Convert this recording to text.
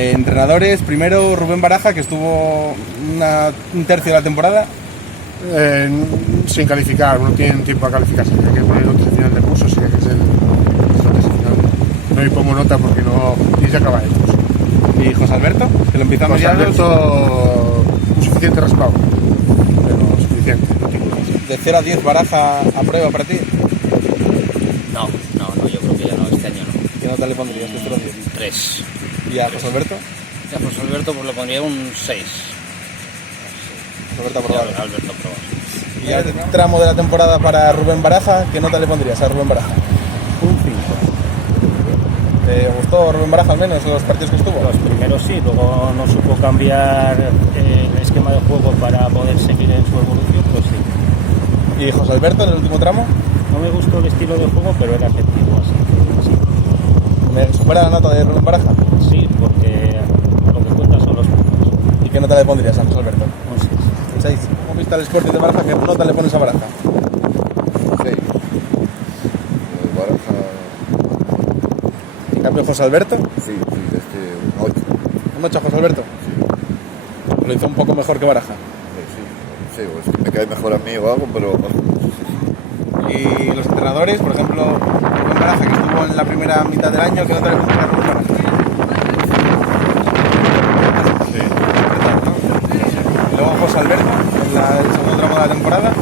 Entrenadores, primero Rubén Baraja, que estuvo un tercio de la temporada. Sin calificar, no tienen tiempo a calificarse, hay que poner notas al final del curso, sí que es el final. No le pongo nota porque no tiene que acabar el curso. ¿Y José Alberto? Que lo empezamos José ya Alberto, un suficiente raspado, pero suficiente, no tiene más. de 0 a 10 Baraja a prueba para ti. No, yo creo que ya no, este año no. ¿Qué nota le pondrías de 0 a 10? 3. ¿Y a José Alberto? Y a José Alberto pues le pondría un 6. José Alberto aprobado. Alberto aprobado. ¿Y al tramo de la temporada para Rubén Baraja, qué nota le pondrías a Rubén Baraja? Un 5. ¿Te gustó Rubén Baraja al menos en los partidos que estuvo? Los primeros sí, luego no supo cambiar el esquema de juego para poder seguir en su evolución, pues sí. ¿Y José Alberto en el último tramo? No me gustó el estilo de juego, pero era efectivo, así que sí. ¿Me supera la nota de Rubén Baraja? Sí, porque lo que cuenta son los puntos. ¿Y qué nota le pondrías a José Alberto? Un 6. Un 6. ¿Cómo viste al Sporting de Baraja? ¿Qué nota le pones a Baraja? 6. Baraja. ¿En cambio José Alberto? Sí, un 8. ¿Un 8 a José Alberto? Sí. Lo hizo un poco mejor que Baraja. Sí, es que me cae mejor a mí o algo, pero sí. Y los entrenadores, por ejemplo, Rubén Baraja, que estuvo en la primera mitad del año, ¿qué nota le pondrías a Rubén Baraja? Sí. Y luego José Alberto, en el segundo tramo de la temporada.